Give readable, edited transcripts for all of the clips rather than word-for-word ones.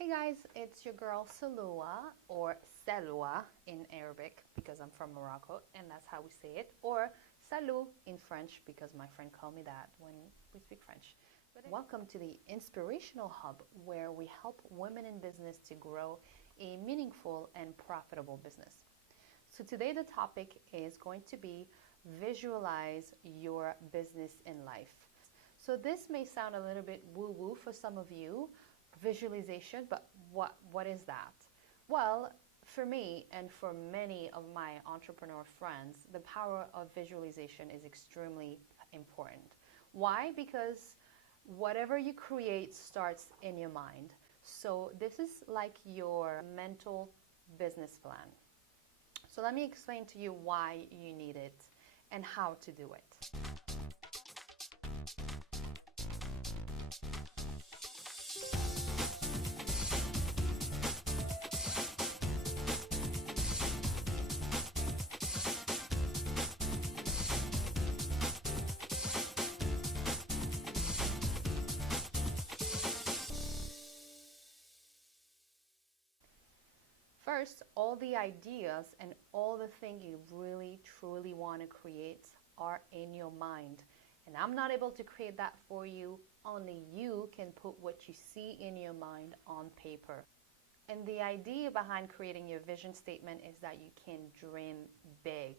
Hey guys, it's your girl Salua, or Selwa in Arabic because I'm from Morocco and that's how we say it, or Salou in French because my friend called me that when we speak French. Welcome to the Inspirational Hub, where we help women in business to grow a meaningful and profitable business. So today the topic is going to be visualize your business in life. So this may sound a little bit woo-woo for some of you, visualization, but what is that? Well, for me and for many of my entrepreneur friends, the power of visualization is extremely important. Why? Because whatever you create starts in your mind. So this is like your mental business plan. So let me explain to you why you need it and how to do it. First, all the ideas and all the things you really truly want to create are in your mind. And I'm not able to create that for you. Only you can put what you see in your mind on paper. And the idea behind creating your vision statement is that you can dream big.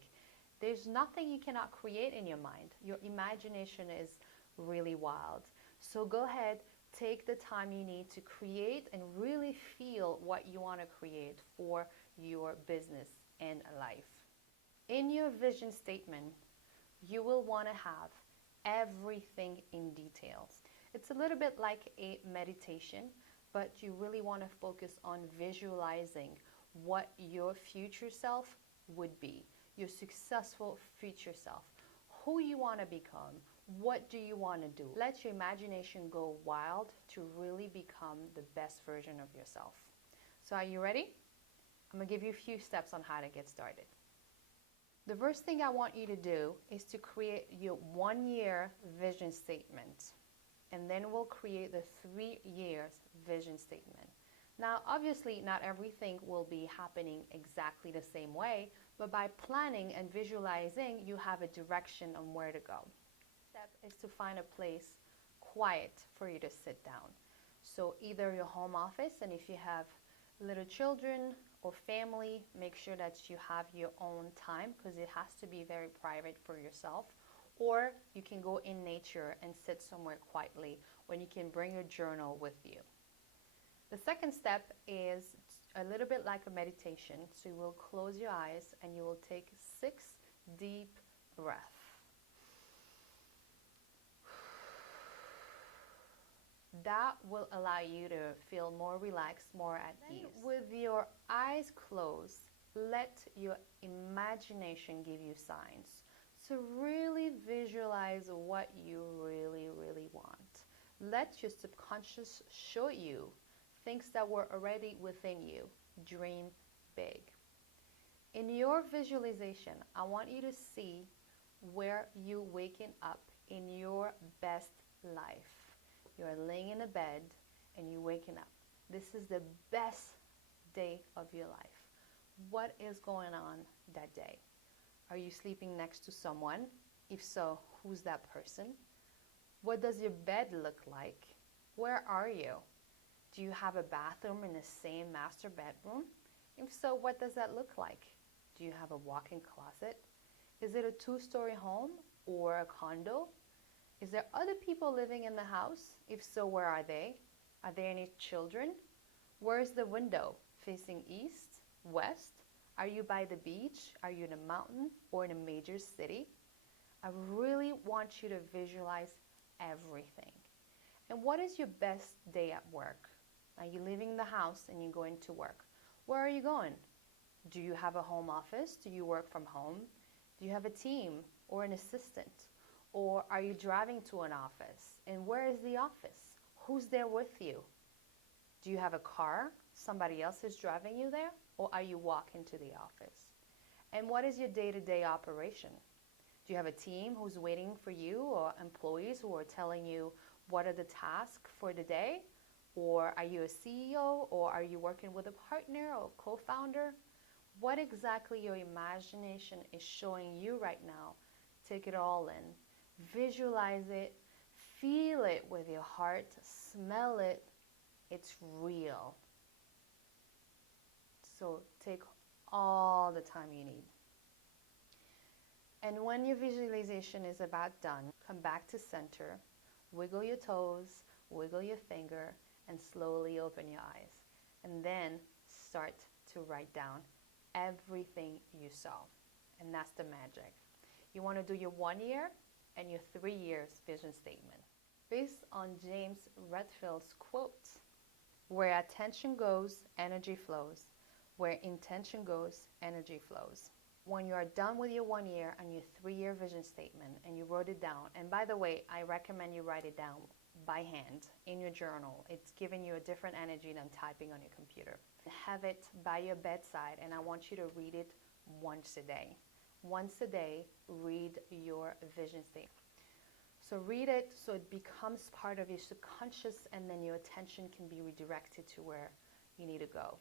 There's nothing you cannot create in your mind. Your imagination is really wild. So go ahead, take the time you need to create and really feel what you want to create for your business and life. In your vision statement, you will want to have everything in details. It's a little bit like a meditation, but you really want to focus on visualizing what your future self would be, your successful future self, who you want to become, what do you want to do. Let your imagination go wild to really become the best version of yourself. So are you ready? I'm going to give you a few steps on how to get started. The first thing I want you to do is to create your 1-year vision statement. And then we'll create the 3 years vision statement. Now, obviously, not everything will be happening exactly the same way, but by planning and visualizing, you have a direction on where to go. Step is to find a place quiet for you to sit down. So either your home office, and if you have little children or family, make sure that you have your own time because it has to be very private for yourself. Or you can go in nature and sit somewhere quietly when you can bring your journal with you. The second step is a little bit like a meditation. So you will close your eyes and you will take 6 deep breaths. That will allow you to feel more relaxed, more at ease. With your eyes closed, let your imagination give you signs. So really visualize what you really want. Let your subconscious show you things that were already within you. Dream big. In your visualization, I want you to see where you're waking up in your best life. You're laying in a bed and you're waking up. This is the best day of your life. What is going on that day? Are you sleeping next to someone? If so, who's that person? What does your bed look like? Where are you? Do you have a bathroom in the same master bedroom? If so, what does that look like? Do you have a walk-in closet? Is it a 2-story home or a condo? Is there other people living in the house? If so, where are they? Are there any children? Where is the window? Facing east, west? Are you by the beach? Are you in a mountain or in a major city? I really want you to visualize everything. And what is your best day at work? Are you leaving the house and you're going to work? Where are you going? Do you have a home office? Do you work from home? Do you have a team or an assistant? Or are you driving to an office? And where is the office? Who's there with you? Do you have a car? Somebody else is driving you there? Or are you walking to the office? And what is your day-to-day operation? Do you have a team who's waiting for you or employees who are telling you what are the tasks for the day? Or are you a CEO? Or are you working with a partner or co-founder? What exactly your imagination is showing you right now? Take it all in. Visualize it. Feel it with your heart. Smell it. It's real. So take all the time you need. And when your visualization is about done, come back to center, wiggle your toes, wiggle your finger, and slowly open your eyes. And then start to write down everything you saw. And that's the magic. You want to do your 1 year and your 3 years vision statement. Based on James Redfield's quote, where attention goes, energy flows. Where intention goes, energy flows. When you are done with your 1 year and your 3 year vision statement and you wrote it down, and by the way, I recommend you write it down by hand in your journal. It's giving you a different energy than typing on your computer. Have it by your bedside, and I want you to read it once a day. Once a day, read your vision statement. So read it so it becomes part of your subconscious, and then your attention can be redirected to where you need to go.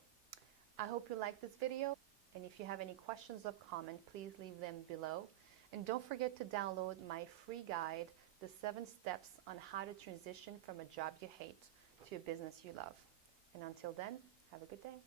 I hope you like this video, and if you have any questions or comments, please leave them below. And don't forget to download my free guide, The 7 Steps on How to Transition from a Job You Hate to a Business You Love. And until then, have a good day.